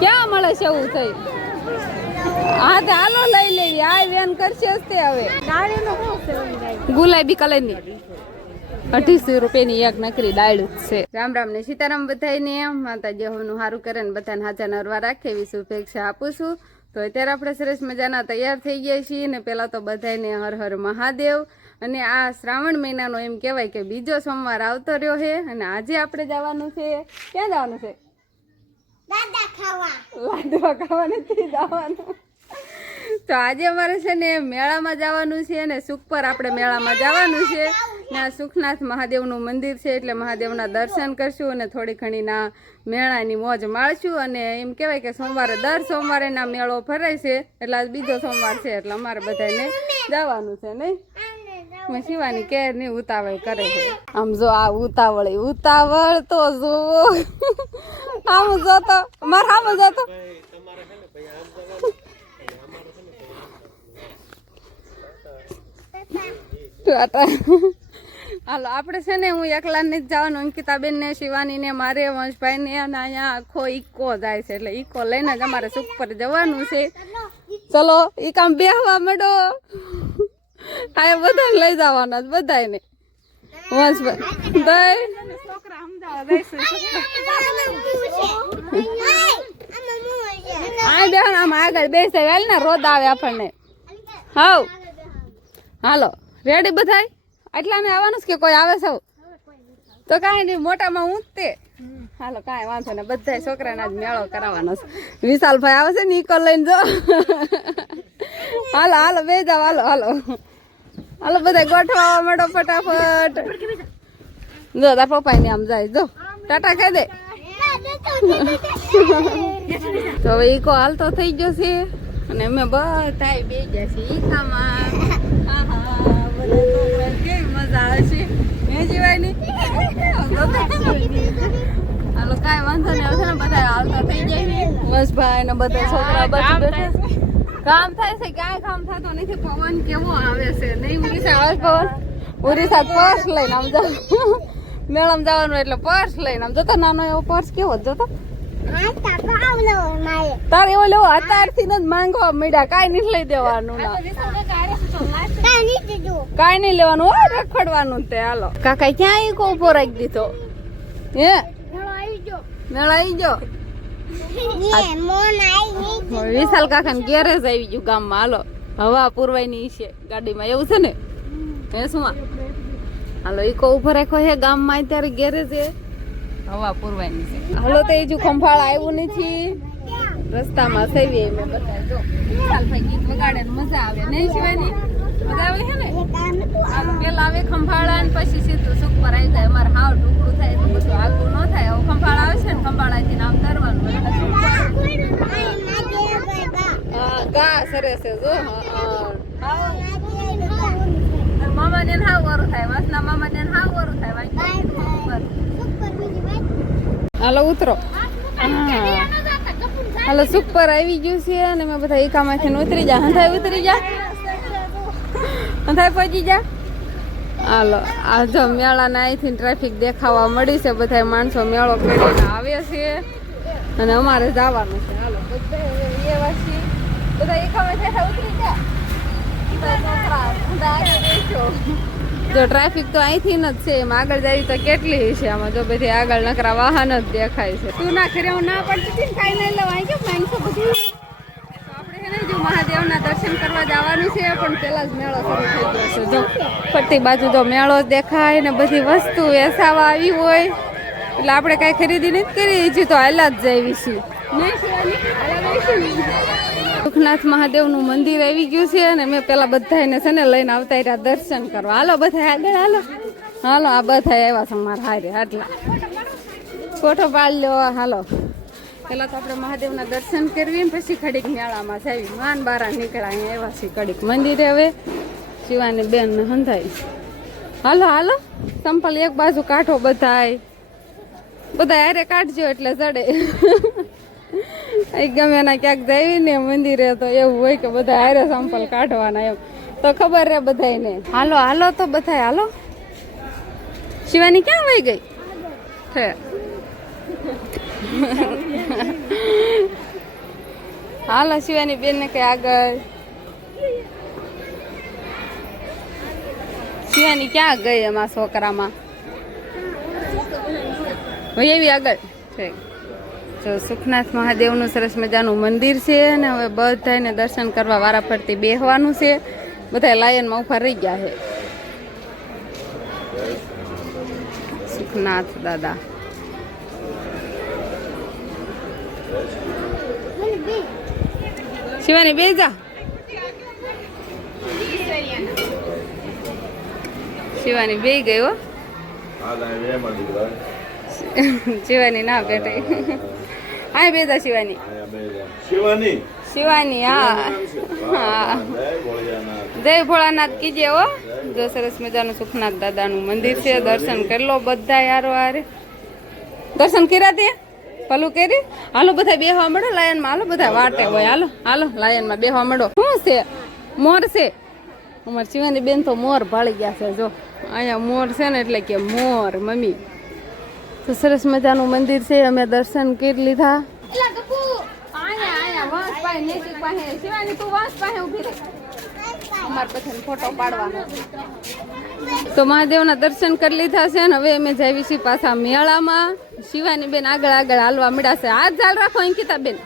ક્યાં મળે છે એવું થઈ? હા તે હાલો લઈ લેવી. આ વેન કરશે જ તે હવે. ગુલાબી કલરની 28 રૂપિયાની એક નકરી ડાળું છે. રામ રામ ને સીતારામ બધાને. માતાજી હોનું સારું કરે ને બધાને હાચા નરવા રાખે એવી શુભેચ્છા આપું છું. તો અત્યારે આપણે સરસ મજાના તૈયાર થઈ ગયા છીએ ને પેલા તો બધાને હર હર મહાદેવ. અને આ શ્રાવણ મહિનાનો એમ કહેવાય કે બીજો સોમવાર આવતો રહ્યો છે અને આજે આપણે જવાનું છે. ક્યાં જવાનું છે? લાડવા ખાવા નથી જવાનું. તો આજે અમારે છે ને મેળામાં જવાનું છે ને સુખ પર આપણે મેળામાં જવાનું છે ને આ સુખનાથ મહાદેવનું મંદિર છે એટલે મહાદેવના દર્શન કરશું અને થોડી ઘણી ના મેળાની મોજ માણશું. અને એમ કહેવાય કે સોમવારે દર સોમવારે ના મેળો ભરાય છે એટલે આજ બીજો સોમવાર છે એટલે અમારે બધાને જવાનું છે નહીં. શિવાની કેર ની ઉતાવળ કરે છે. આમ જો આ ઉતાવળ તો જોવો. આમ જોતો મારા આમ જોતો. હાલો આપણે છે ને હું એકલા ને જ જવાનું. અંકિતાબેન ને શિવાની ને મારે વંશભાઈ ને અને અહીંયા આખો ઈકો જાય છે એટલે ઈકો લઈને જ અમારે સુખ પર જવાનું છે. ચલો ઈ કામ બેહવા માંડો. આ બધાને લઈ જવાના જ બધાને. વંશભાઈ આમ આગળ બેસે વેલ ને રોદ આવે આપણને. હાવ હાલો રેડી બધાય? આટલા ને આવવાનું છે કે કોઈ આવે સૌ? તો કાંઈ નહીં મોટામાં હું તે. હાલો કાંઈ વાંધો ને બધા છોકરાના જ મેળો કરાવવાનો છે. વિશાલભાઈ આવે છે ને ઈકો લઈને જો. હાલો હાલો બે જાવ. હાલો હાલો હાલો બધા ગોઠવા માંડો ફટાફટ. જો તાર પપ્પા ને આમ જાય જો ટાટા કહી દે. તો હવે ઈકો હાલતો થઈ ગયો છે અને અમે બધા બે ગયા છીએ ઈકામાં. કેવી મજા આવે છે એ જીવાયની. હાલો કાંઈ વાંધો નહીં. આવશે ને બધા હાલતા થઈ જાય. વંશભાઈ ને બધા છોકરા બધા બેઠા. કામ થાય છે ક્યાંય કામ થતો નથી. પવન કેવો આવે છે નહીં? ઉડીસા આવે પવન. ઉડીસા પર્સ લઈને આમ જાવ મેળામાં જવાનું એટલે પર્સ લઈને આમ જતો. નાનો એવો પર્સ કેવો જતો તારે એવો લેવો અત્યારથી જ માંગવા મળ્યા. કાંઈ નથી લઈ દેવાનું ના કાંઈ નહીં લેવાનું હો રખડવાનું તે. હાલો કાકા ક્યાં ઈકો ઉભો રાખી દીધો હે? મેળા આવી ગયો. વિશાલ કાકા ને ગેરેજ આવી ગયું ગામમાં. હાલો હવા પુરવાઈની છે ગાડીમાં એવું છે ને હે શું? હાલો ઈકો ઉભો રાખ્યો છે ગામમાં અત્યારે ગેરેજ હવા પુરવાઈની છે. હાલો તો એ જો ખંભાળ આવ્યું નથી રસ્તામાં સેવી એમ બધા જો વિશાલભાઈ ગીત વગાડે મજા આવે નહીં? શિવાની મજા આવે છે ને? પેલા આવે ખંભાળા ને પછી સીધું સુખ પર આવી જાય. અમારે હાવ ઢુકડું થાય તો બધું આગું ન થાય. હવે ખંભાળ આવે છે ને ખંભાળાથી નામ તરવાનું ગા સરસ છે જો. મામા ને હાવ વરું થાય. વાસના મામા ને હાવ વરું થાય. હાલો ઉતરો. હાલો સુખ પર આવી ગયું છે અને મેં બધા એકામાંથી ઉતરી જા. હંધાય ઉતરી જા. હંધાય પહોંચી જા. હાલો આ જો મેળાના અહીંથી ટ્રાફિક દેખાવા મળી છે. બધા માણસો મેળો કરીને આવે છે અને અમારે જવાનું છે. હાલો બધા એવા છીએ. બધા એકામાંથી ઉતરી જા. જો ટ્રાફિક તો અહીંથી જ છે. એમ આગળ જાય તો કેટલી છે આમાં જો બધી આગળ નકરા વાહન જ દેખાય છે. તું ના ખરે હું ના પડતી કાંઈ નહીં લેવા આવી ગયો માણસો બધું. આપણે છે ને જો મહાદેવના દર્શન કરવા જવાનું છે પણ પેલા જ મેળો શરૂ થઈ ગયો છે. જો ફરતી બાજુ જો મેળો દેખાય ને બધી વસ્તુ વેસાવા આવી હોય એટલે આપણે કાંઈ ખરીદી નથી કરી છે તો હાલા જ જઈએ છીએ નહીં? સુખનાથ મહાદેવનું મંદિર આવી ગયું છે અને મેં પેલા બધાને છે ને લઈને આવતા રહ્યા દર્શન કરવા. હાલો બધા આગળ હાલો. હાલો આ બધા આવ્યા છે મારા હારે આટલા ફોટો પાડી લો. હાલો પેલા તો આપણે મહાદેવના દર્શન કરવી ને પછી ઘડીક મેળામાં જઈએ. માન બારા નીકળ્યા અહીંયા આવ્યા છીએ ઘડીક મંદિરે. હવે શિવાની બેન ને હંધાઈ. હાલો હાલો સંપલ એક બાજુ કાઢો. બધા હારે કાઢજો એટલે ચડે. ગમે ના ક્યાંક જાય ને મંદિરે તો એવું હોય કે બધા હારે સંપલ કાઢવાના એમ તો ખબર રે બધાને. હાલો હાલો તો બધા હાલો. શિવાની ક્યાં વહી ગઈ? હાલો શિવાની બેન ને કઈ આગળ. શિવાની ક્યાં ગઈ એમાં છોકરામાં? એવી આગળ છે. જો સુખનાથ મહાદેવનું સરસ મજાનું મંદિર છે અને હવે બધાને દર્શન કરવા વારા ફરતી બેહવાનું છે. બધા લાયનમાં ઉભા રહી ગયા છે. સુખનાથ દાદા શિવાની બે જા. શિવાની બે ગઈ હો. શિવાની ના બેઠે. હા બે જા શિવાની. શિવાની હા હા. જય ભોળાનાથ કીજે હો. જો સરસ મજાનું સુખનાથ દાદાનું મંદિર છે. દર્શન કરી લો બધા યારો હારે. દર્શન કર્યા તે ભલું કરી. હાલો બધા બેહવા મળો લાયનમાં. હાલો બધા વાટે હોય. હાલો હાલો લાયનમાં બેહવા મળો. શું છે? મોર છે. અમારે શિવાની બેન તો મોર ભાળી ગયા છે. જો અહીંયા મોર છે ને એટલે કે મોર મમ્મી. તો સરસ મજાનું મંદિર છે. અમે દર્શન કરી લીધા. શિવાની તું વાંસ પાસે ઉભી રહે. અમારે પછી ફોટો પાડવાનો. તો મહાદેવના દર્શન કરી લીધા છે ને હવે અમે જઈએ છીએ પાછા મેળામાં. શિવાની બેન આગળ આગળ હાલવા મળ્યા. હાથ ઝાલ રાખો અંકિતા બેન.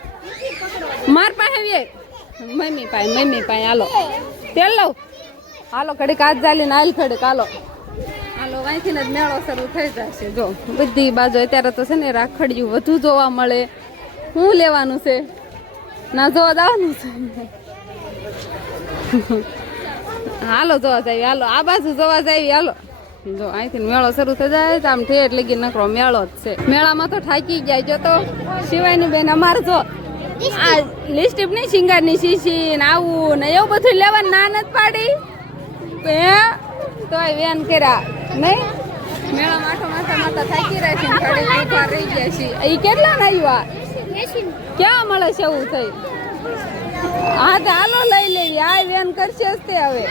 માર પાસે મમ્મી પાસે હાલો તેલ લઉં. હાલો ઘડીક હાથ ઝાલીને હાલ ઘડીક હાલો હાલો. અહીંથી જ મેળો શરૂ થઈ જશે. જો બધી બાજુ અત્યારે તો છે ને રાખડિયું વધુ જોવા મળે. શું લેવાનું છે? ના જોવા જવાનું છે. હાલો જોવા જાય. હાલો આ બાજુ જોવા જાય. હાલો જો અહીંથી મેળો શરૂ થઈ જાય આમ ઠેઠ લગી નકરો મેળો જ છે. મેળામાં તો થાકી જાય. જો તો શિવાની બેન અમારે જો આ લિપસ્ટિક નહીં શિંગારની શીશી ને આવું ને એવું બધું લેવાનું ના નથી પાડી તોય વેન કર્યા નહીં. મેળા માથો માથા થાકી રહ્યા છે. ઘડી ઉભા રહી ગયા છીએ. એ કેટલા ના આવ્યા? ક્યાં મળે છે એવું થઈ? હા તો હાલો લઈ લેવી. આ વેન કરશે જ તે હવે.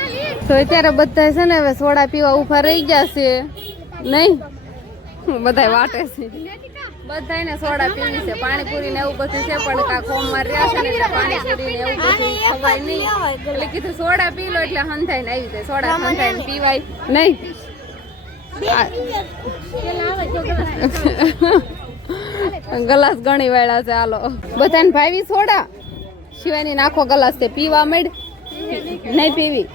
તો અત્યારે બધા છે ને હવે સોડા પીવા ઉભા રહી ગયા છે નહીં. બધા વાટે છે. બધાને સોડા પીવી છે. પાણીપુરી ને એવું બધું છે પણ કાંક હોમમાં રહ્યા છે ને એટલે પાણીપુરી ને એવું બધું ખવાય નહીં. એટલે કીધું સોડા પી લો એટલે હંધાઈ ને આવી જાય. સોડા હંધાઈ ને પીવાય નહીં. ગલાસ ઘણી વાળા છે. હાલો બધાને ભાવી સોડા. શિવાની નાખો ગલાસ તે પીવા મળ. નહીં પીવી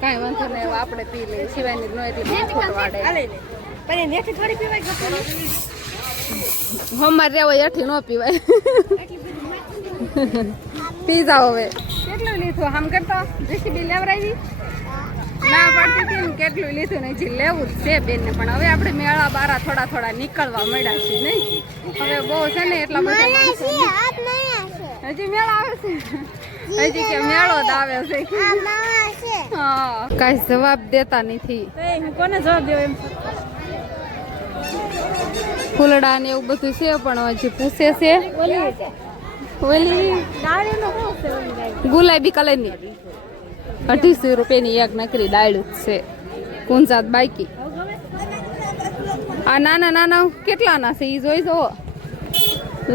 કાંઈ વાંધો નહીં. આપણે પી લઈએ. શિવાની નો એટલી ખોટ વાડે. હમાર રેવો એઠી ન પીવાય. પી જાઓ હવે. કેટલું લીધું આમ કરતો રેસીપી લેવરાવી ના પડતી હતી ને કેટલું લીધું ને હજી લેવું જ છે બેન ને. પણ હવે આપણે મેળા બારા થોડા થોડા નીકળવા મળ્યા છે નહીં. હવે બહુ છે ને એટલા બધા હજી મેળો આવે છે. હજી કે મેળો જ આવે છે. હા કઈ જવાબ દેતા નથી. કોને જવાબ દેવો એમ? ફૂલડા ને એવું બધું છે પણ હજી પૂછે છે. ઓલી ગુલાબી કલરની 250 રૂપિયાની એક નકરી ડાળું જ છે. કુંજાત બાકી. આ નાના નાના કેટલાના છે એ જોઈ જો.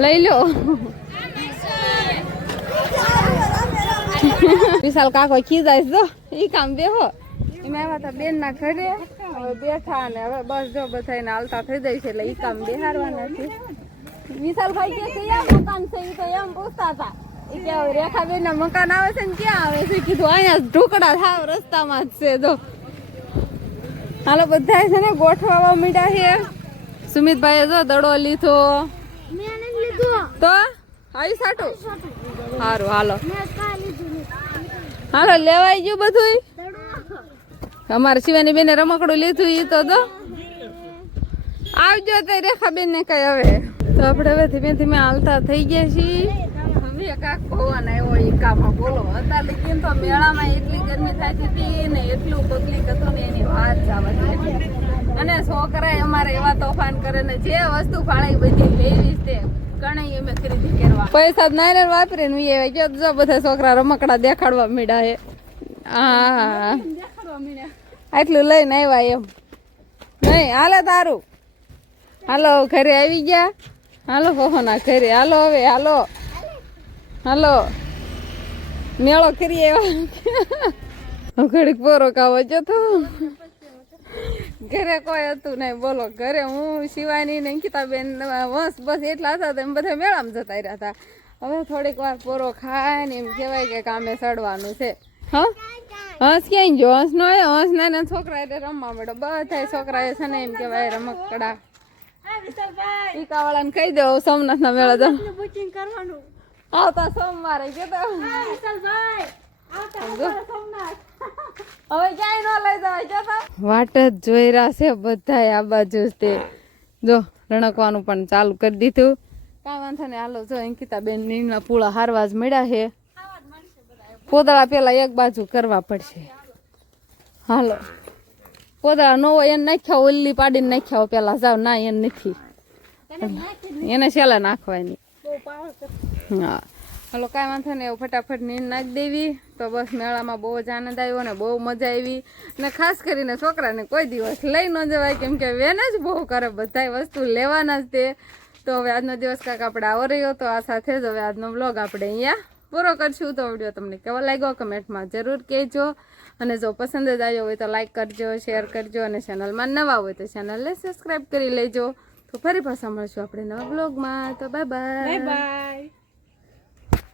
લઈ લો. વિશાલ કાકો ખીજાય જો. ઈ કામ બેહો. એમાં એવા તો બેન ના ઘરે હવે બેઠા ને હવે બસ જો બધા હાલતા થઈ જાય છે એટલે ઈ કામ બેહારવાના છે. વિશાલભાઈ કે કયા મકાન છે એ તો એમ પૂછતા હતા. એ કે રેખાબેન ના મકાન આવે છે ને ક્યાં આવે છે? કીધું અહીંયા ઢોકળા થાવ રસ્તામાં જ છે. જો હાલો બધા છે ને ગોઠવાવા મીડા છે. સુમિતભાઈ જો દડો લીધો તો આવી સાટું સારું. હાલો હાલો લેવાઈ ગયું બધું. અમારે શિવાની બેને રમકડું લીધું એ તો દો. આવજો તે રેખાબેન ને કઈ. હવે તો આપણે હવે ધીમે ધીમે હાલતા થઈ ગયા છીએ. હવે કાક ભવન આવ્યો એ કામાં બોલો. અત્યારે કેમ તો મેળામાં એટલી ગરમી થતી હતી ને એટલું પબ્લિક હતું ને એની વાત જવા. અને છોકરા અમારે એવા તોફાન કરે ને જે વસ્તુ ભાડે બધી લેવી છે ઘણી અમે ખરીદી કરવા. પૈસા નાયર વાપરીને વી જો બધા છોકરા રમકડા દેખાડવા મીડા હે. હા આટલું લઈને આવ્યા એમ નહીં. હાલે તારું. હાલો ઘરે આવી ગયા. હાલો હોના ઘરે. હાલો હવે હાલો હાલો મેળો કરી આવ્યા ઘડીક પોરો ખાવો જતો ઘરે કોઈ હતું નહીં બોલો ઘરે હું શિવાની ને અંકિતાબેન વંશ બસ એટલા હતા એમ બધા મેળામાં જતા રહ્યા હતા હવે થોડીક વાર પોરો ખાય ને એમ કહેવાય કે કામે સડવાનું છે હા હંસ ક્યાંય જો હંસ નો હંસ નાના છોકરા એટલે રમવા મળ્યો બધા છોકરા છે ને એમ કહેવાય રમકડા ઈકાવાળાને કહી દો સોમનાથ ના મેળા તો બુકિંગ કરવાનું આવતા સોમવારે કેતો વિશાલભાઈ હવે ક્યાંય ન લઈ જવાય કેતો વાટ જ જોઈ રહ્યા છે બધા આ બાજુ તે જો રણકવાનું પણ ચાલુ કરી દીધું કાંઈ વાંધો નહીં હાલો જો અંકિતાબેન નીના પૂળા હારવા જ મળ્યા છે પોદળા પેલા એક બાજુ કરવા પડશે હાલો પોદળા નો હોય એને નાખ્યા ઓલી પાડીને નાખ્યા પેલા જાવ ના એને નથી એને છેલ્લે નાખવાની હા હાલો કાંઈ વાંધો નહીં એવું ફટાફટ નીંદ નાખી દેવી તો બસ મેળામાં બહુ જ આનંદ આવ્યો ને બહુ મજા આવી ને ખાસ કરીને છોકરાને કોઈ દિવસ લઈ ન જવાય કેમ કે વેન જ બહુ કરે બધાય વસ્તુ લેવાના જ તે તો હવે આજનો દિવસ કાંઈક આપણે આવો રહ્યો તો આ સાથે જ હવે આજનો વ્લોગ આપણે અહીંયા પૂરો કરશું તો વિડીયો તમને કેવો લાગ્યો કમેન્ટમાં જરૂર કહેજો અને જો પસંદ જ આવ્યો હોય તો લાઈક કરજો શેર કરજો અને ચેનલમાં નવા હોય તો ચેનલને સબસ્ક્રાઈબ કરી લેજો તો ફરી પાછા મળશું આપણે નવા બ્લોગમાં તો બાય બાય.